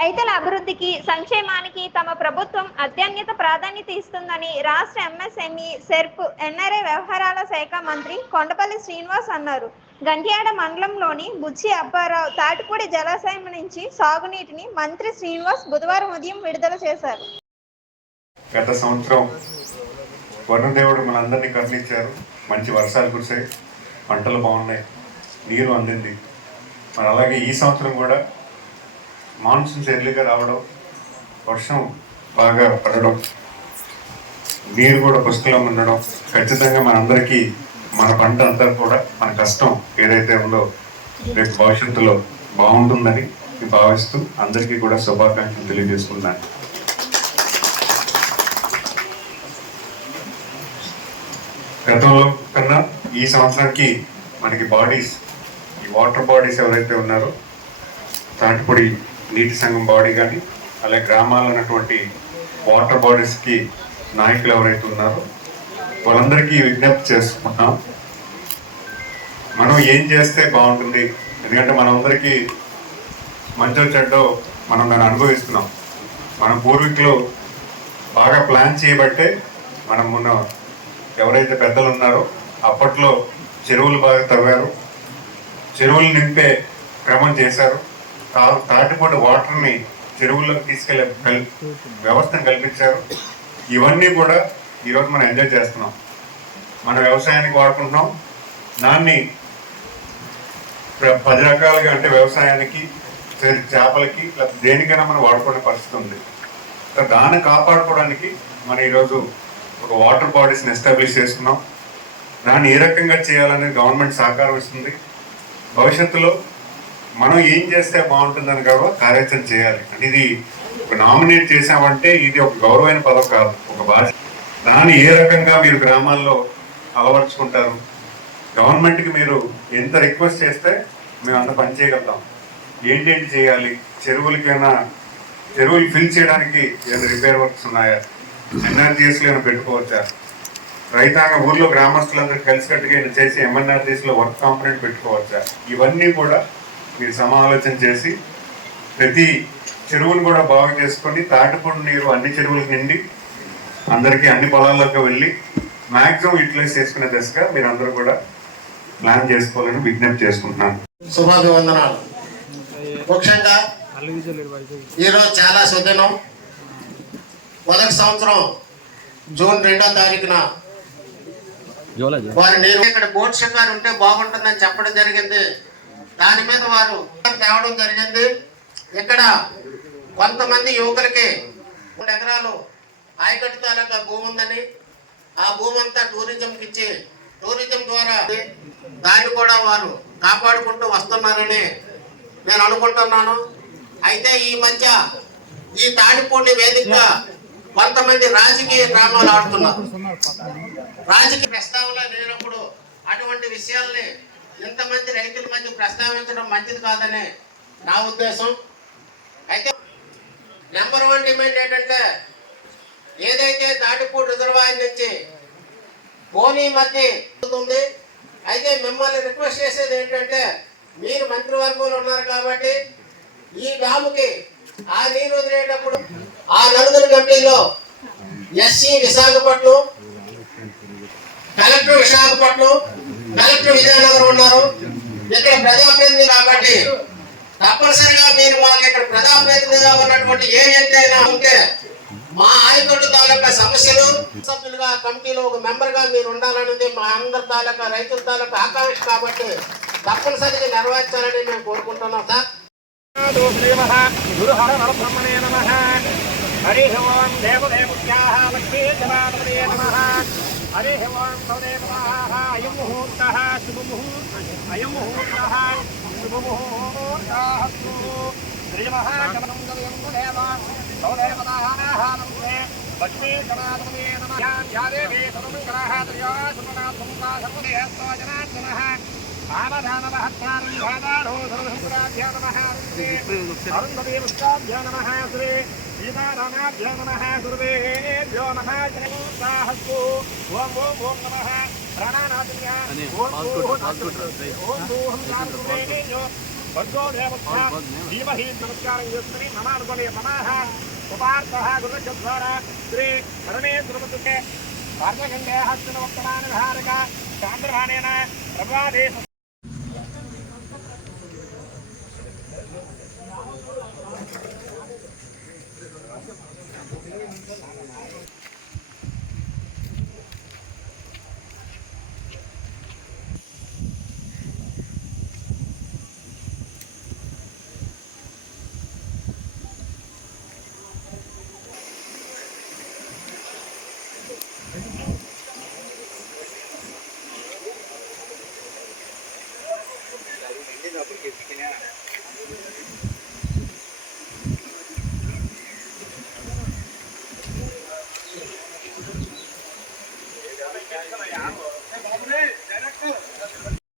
రైతుల అభివృద్ధికి, సంక్షేమానికి తమ ప్రభుత్వం అత్యున్నత ప్రాధాన్యత ఇస్తుందని రాష్ట్ర ఎంఎస్ఎంఈ, సెర్ప్, ఎన్ఆర్ఐ వ్యవహారాల శాఖ మంత్రి కొండపల్లి శ్రీనివాస్ అన్నారు. గంట్యాడ మండలంలోని బుచ్చి అప్పారావు తాటిపూడి జలాశయం నుంచి సాగునీటిని మంత్రి శ్రీనివాస్ బుధవారం ఉదయం విడుదల చేశారు. గత సంవత్సరం వరుణదేవుడు మనందరినీ కరుణించారు. మంచి వర్షాలు కురిసాయి, పంటలు బాగున్నాయి, నీరు అందింది. మరి అలాగే ఈ సంవత్సరం కూడా మాన్సూన్స్ ఎర్లీగా రావడం, వర్షం బాగా పడడం, నీరు కూడా పుష్కలంగా ఉండడం ఖచ్చితంగా మనందరికీ మన పంట అంతా కూడా మన కష్టం ఏదైతే ఉందో రేపు భవిష్యత్తులో బాగుంటుందని భావిస్తూ అందరికీ కూడా శుభాకాంక్షలు తెలియజేసుకున్నాను. గతంలో కన్నా ఈ సంవత్సరానికి మనకి బాడీస్, ఈ వాటర్ బాడీస్ ఎవరైతే ఉన్నారో తాటిపూడి నీటి సంఘం బాడీ కానీ అలాగే గ్రామాల్లో ఉన్నటువంటి వాటర్ బాడీస్కి నాయకులు ఎవరైతే ఉన్నారో వాళ్ళందరికీ విజ్ఞప్తి చేసుకుంటున్నాం. మనం ఏం చేస్తే బాగుంటుంది, ఎందుకంటే మనందరికీ మంచో చెడ్డో మనం దాన్ని అనుభవిస్తున్నాం. మన పూర్వీకులు బాగా ప్లాన్ చేయబట్టే మనం మొన్న ఎవరైతే పెద్దలు ఉన్నారో అప్పట్లో చెరువులు బాగా తవ్వారు, చెరువులు నింపే క్రమం చేశారు, తాటిపూడి వాటర్ని చెరువుల్లోకి తీసుకెళ్లే వ్యవస్థను కల్పించారు. ఇవన్నీ కూడా ఈరోజు మనం ఎంజాయ్ చేస్తున్నాం. మన వ్యవసాయానికి వాడుకుంటున్నాం. దాన్ని 10 రకాలుగా, అంటే వ్యవసాయానికి, చేపలకి, లేకపోతే దేనికైనా మనం వాడుకునే పరిస్థితి ఉంది. దాన్ని కాపాడుకోవడానికి మనం ఈరోజు ఒక వాటర్ బాడీస్ని ఎస్టాబ్లిష్ చేసుకున్నాం. దాన్ని ఏ రకంగా చేయాలనేది గవర్నమెంట్ సహకారం ఇస్తుంది. భవిష్యత్తులో మనం ఏం చేస్తే బాగుంటుందని కూడా కార్యాచరణ చేయాలి. అంటే ఇది ఒక నామినేట్ చేసామంటే ఇది ఒక గౌరవమైన పదవి కాదు, ఒక భాష. దాన్ని ఏ రకంగా మీరు గ్రామాల్లో అలవర్చుకుంటారు, గవర్నమెంట్కి మీరు ఎంత రిక్వెస్ట్ చేస్తే మేము అంత పని చేయగలుగుతాం. ఏంటేంటి చేయాలి, చెరువులు ఫిల్ చేయడానికి ఏమైనా రిపేర్ వర్క్స్ ఉన్నాయా, ఎన్ఆర్జీఎస్లో ఏమైనా పెట్టుకోవచ్చా, రైతాంగ ఊర్లో గ్రామస్తులందరూ కలిసికట్టుగా చేసి ఎంఎన్ఆర్జీఎస్లో వర్క్ కాంపనెంట్ పెట్టుకోవచ్చా, ఇవన్నీ కూడా మీరు సమాలోచన చేసి ప్రతి చెరువును కూడా బాగు చేసుకొని తాటిపూడి నీరు అన్ని చెరువులకు నిండి అందరికీ అన్ని పొలాల్లోకి వెళ్ళి మ్యాక్సిమం యూటిలైజ్ చేసుకునే దశగా మీరు అందరూ కూడా ప్లాన్ చేసుకోవాలని విజ్ఞప్తి చేసుకుంటున్నాను. శుభాభివందనాలు. ముఖ్యంగా ఈరోజు చాలా సుదినం. మొదటి సంవత్సరం జూన్ 2వ తారీఖున వారు నీరు ఇక్కడ బోట్ షికారు ఉంటే బాగుంటుందని చెప్పడం జరిగింది. దాని మీద వారు తేవడం జరిగింది. ఇక్కడ కొంతమంది యువకులకి 3 ఎకరాలు ఆయకట్టు తాలూకా భూమి ఉందని, ఆ భూమి అంతా టూరిజంకి ఇచ్చి టూరిజం ద్వారా దాన్ని కూడా వారు కాపాడుకుంటూ వస్తున్నారని నేను అనుకుంటున్నాను. అయితే ఈ మధ్య ఈ తాడిపూడి వేదికగా కొంతమంది రాజకీయ డ్రామాలు ఆడుతున్నారు. రాజకీయ ప్రస్తావన లేనప్పుడు అటువంటి విషయాల్ని ఇంతమంది రైతుల మధ్య ప్రస్తావించడం మంచిది కాదని నా ఉద్దేశం. అయితే నెంబర్ 1 డిమాండ్ ఏంటంటే, ఏదైతే తాటిపూడి రిజర్వాయర్ నుంచి బోని మధ్య ఉంది, అయితే మిమ్మల్ని రిక్వెస్ట్ చేసేది ఏంటంటే, మీరు మంత్రివర్గంలో ఉన్నారు కాబట్టి ఈ డ్యాముకి ఆ నీరు వదిలేటప్పుడు ఆ నలుగురు కమిటీలో SC Visakhapatnam, collector Visakhapatnam, collector Vizianagaram ఉన్నారు. ఇక్కడ ప్రజాప్రతినిధి కాబట్టి తప్పనిసరిగా మీరు మాకు ఇక్కడ ప్రజాప్రతినిధిగా ఉన్నటువంటి ఏ అయినా ఉంటే మా ఆయకట్టు తాలూకా సమస్యలు సభ్యులుగా కమిటీలో ఒక మెంబర్గా మీరు ఉండాలనేది మా అందరి తాలూకా రైతుల తాలూకా ఆకాంక్ష కాబట్టి తప్పనిసరిగా నెరవేర్చాలని మేము కోరుకుంటున్నాం సార్. హరి ఓం దేవదేవ్యాః లక్ష్మీ జనార్దనే నమః. హరి ఓం సౌదేవాః అయం ముహూర్తః శుభముహూర్తః, అయం ముహూర్తః శుభముహూర్తః. శ్రీమః కమలం దేవ సౌదేవాః నమస్తే లక్ష్మీ జనార్దనే నమః. యాదేవి సర్వమంగళః త్రయా సుమనాత్మకా సర్వదేహస్తో జనార్దనః. ఆమధానమహత్తారం భాదారో సర్వసంపురాభ్యో నమః. అరుంధతీ పుష్పాభ్యో నమః. శ్రీ సీతారామాభ్యో నమః. గురుదేభ్యో నమః. జనమోత్సాహస్తు. ఓం ఓం ఓం నమః. ప్రాణానాథ్య ఓం ఓం ఓం ఓం धीमहि नमस्कारं చేసుకుని మమ అనుకోలే మమః ఉపార్థః గురుచద్వారా శ్రీ పరమేశ్వరముతే పార్వగంగే హస్తన వర్తమాన విహారక చాంద్రమానేన ప్రభాదే Ini